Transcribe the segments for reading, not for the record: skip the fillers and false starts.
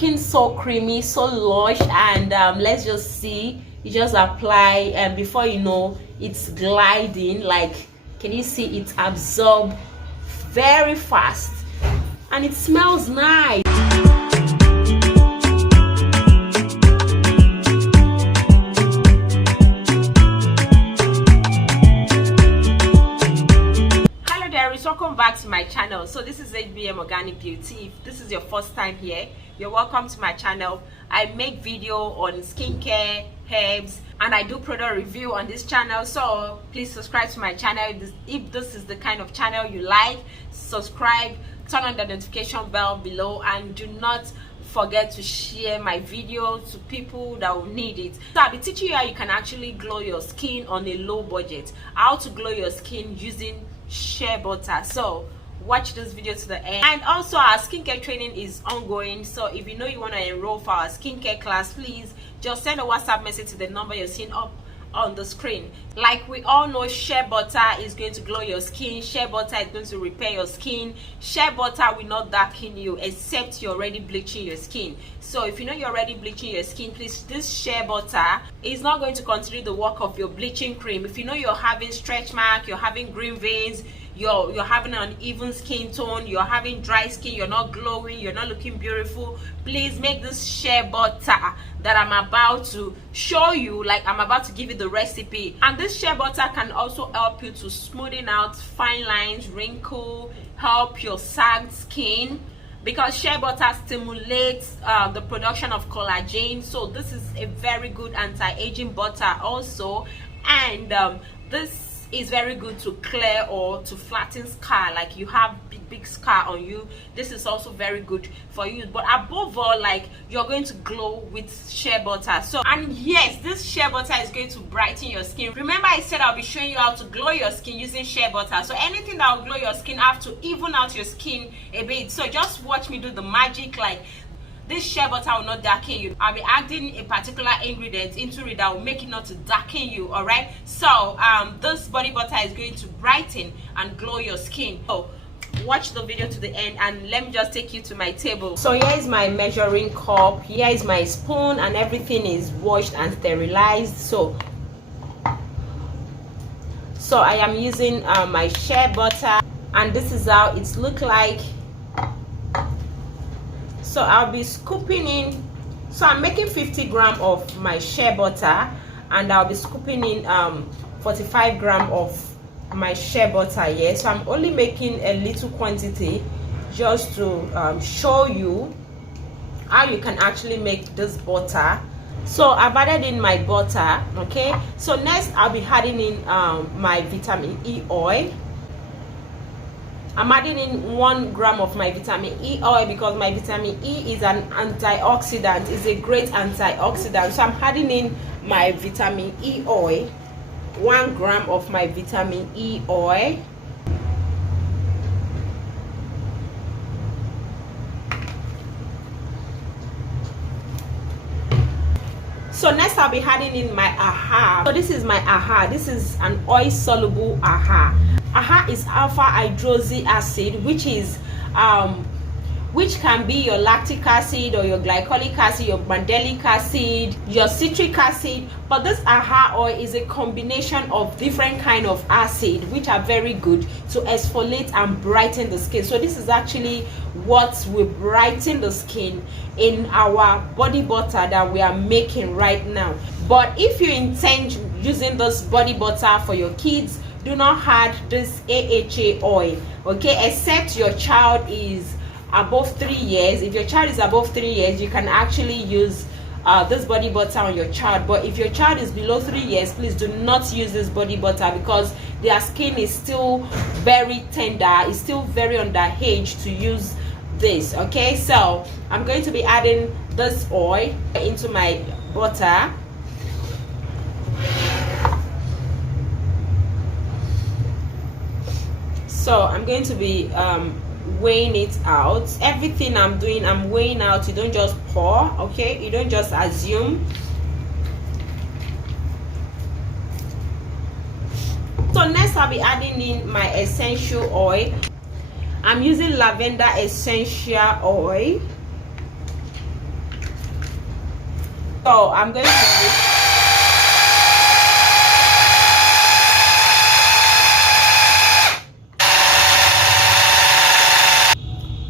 looking so creamy, so lush, and let's just see. You just apply, and before you know, it's gliding. Like, can you see it absorb very fast, and it smells nice. Welcome back to my channel. So this is HBM Organic Beauty. If this is your first time here, you're welcome to my channel. I make video on skincare, herbs, and I do product review on this channel. So please subscribe to my channel. If this is the kind of channel you like, subscribe, turn on the notification bell below, and do not forget to share my video to people that will need it. So I'll be teaching you how you can actually glow your skin on a low budget, how to glow your skin using shea butter. So watch this video to the end. And also, our skincare training is ongoing, so if you know you want to enroll for our skincare class, please just send a WhatsApp message to the number you're seeing up on the screen. Like we all know, shea butter is going to glow your skin. Shea butter is going to repair your skin. Shea butter will not darken you except you're already bleaching your skin. So if you know you're already bleaching your skin, please, this shea butter is not going to continue the work of your bleaching cream. If you know you're having stretch mark, you're having green veins, you're having an uneven skin tone, you're having dry skin, you're not glowing, you're not looking beautiful, please make this shea butter that I'm about to show you, like I'm about to give you the recipe. And this shea butter can also help you to smoothen out fine lines, wrinkle, help your sagged skin, because shea butter stimulates the production of collagen. So this is a very good anti-aging butter also, and this is very good to clear or to flatten scar, like you have big scar on you. This is also very good for you, but above all, like, you're going to glow with shea butter. So, and yes, this shea butter is going to brighten your skin. Remember I said I'll be showing you how to glow your skin using shea butter. So anything that will glow your skin, have to even out your skin a bit. So just watch me do the magic. Like, this shea butter will not darken you. I'll be adding a particular ingredient into it that will make it not to darken you. All right, so this body butter is going to brighten and glow your skin. So watch the video to the end, and let me just take you to my table. So here is my measuring cup, here is my spoon, and everything is washed and sterilized. So I am using my shea butter, and this is how it looks like. So I'll be scooping in, so I'm making 50 grams of my shea butter, and I'll be scooping in 45 grams of my shea butter here. So I'm only making a little quantity just to show you how you can actually make this butter. So I've added in my butter. Okay, so next I'll be adding in my vitamin E oil. I'm adding in 1 gram of my vitamin E oil because my vitamin E is an antioxidant. It's a great antioxidant. So I'm adding in my vitamin E oil, 1 gram of my vitamin E oil. So next I'll be adding in my AHA. So this is my AHA. This is an oil soluble AHA. AHA is alpha hydroxy acid, which can be your lactic acid or your glycolic acid, your mandelic acid, your citric acid. But this AHA oil is a combination of different kind of acid which are very good to exfoliate and brighten the skin. So this is actually what will brighten the skin in our body butter that we are making right now. But if you intend using this body butter for your kids, do not add this AHA oil, okay, except your child is above 3 years. If your child is above 3 years, you can actually use this body butter on your child. But if your child is below 3 years, please do not use this body butter because their skin is still very tender, it's still very underage to use this. Okay, so I'm going to be adding this oil into my butter. So I'm going to be weighing it out. Everything I'm doing, I'm weighing out. You don't just pour, okay? You don't just assume. So next I'll be adding in my essential oil. I'm using lavender essential oil. So I'm going to whip.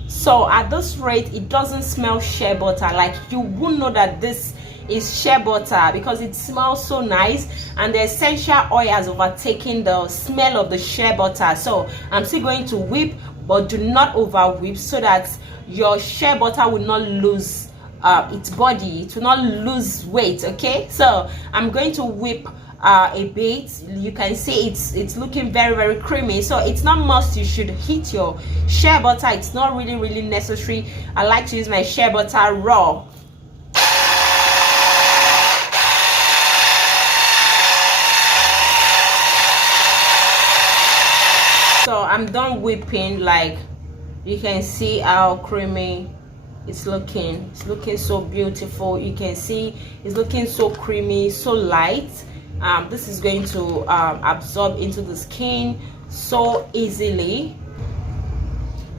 So at this rate, it doesn't smell shea butter. Like, you won't know that this is shea butter because it smells so nice, and the essential oil has overtaken the smell of the shea butter. So I'm still going to whip, but do not over whip, so that your shea butter will not lose its body, it will not lose weight. Okay, so I'm going to whip a bit. You can see it's looking very creamy. So it's not must you should heat your shea butter. It's not really necessary. I like to use my shea butter raw. So I'm done whipping. Like, you can see how creamy it's looking. It's looking so beautiful. You can see it's looking so creamy, so light. This is going to absorb into the skin so easily.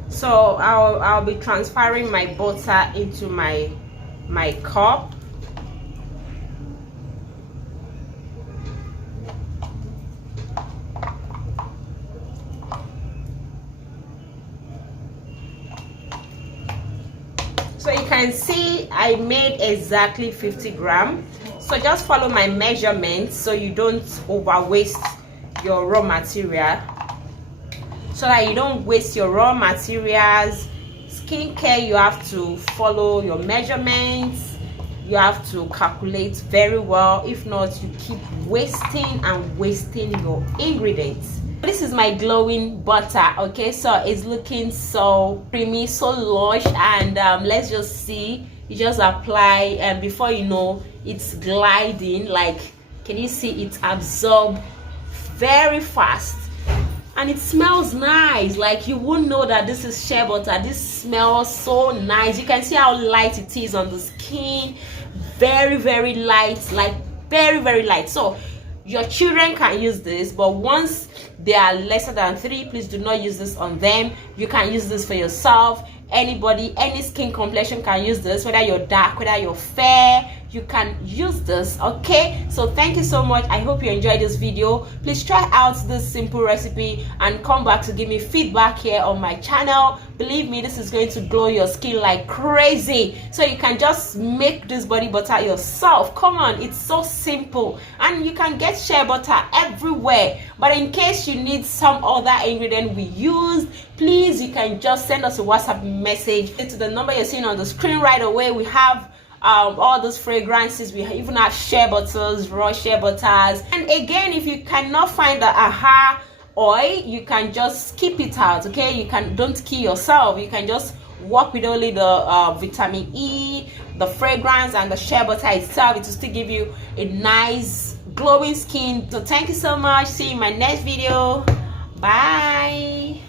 So I'll be transferring my butter into my cup. So you can see I made exactly 50 grams. So just follow my measurements so you don't over waste your raw material, so that you don't waste your raw materials. Skincare, you have to follow your measurements. You have to calculate very well. If not, you keep wasting your ingredients. This is my glowing butter. Okay, so it's looking so creamy, so lush, and let's just see. You just apply, and before you know, it's gliding. Like, can you see it absorb very fast, and it smells nice. Like, you won't know that this is shea butter. This smells so nice. You can see how light it is on the skin. Very light, like very light. So your children can use this, but once they are lesser than 3, please do not use this on them. You can use this for yourself. Anybody, any skin complexion can use this, whether you're dark, whether you're fair, you can use this. Okay, so thank you so much. I hope you enjoyed this video. Please try out this simple recipe and come back to give me feedback here on my channel. Believe me, this is going to glow your skin like crazy. So you can just make this body butter yourself. Come on, it's so simple, and you can get shea butter everywhere. But in case you need some other ingredient we used, please, you can just send us a WhatsApp message to the number you're seeing on the screen right away. We have all those fragrances. We even have shea butters, raw shea butters. And again, if you cannot find the aha oil, you can just skip it out. Okay, don't kill yourself. You can just work with only the vitamin E, the fragrance, and the shea butter itself. It will still give you a nice glowing skin. So thank you so much. See you in my next video. Bye.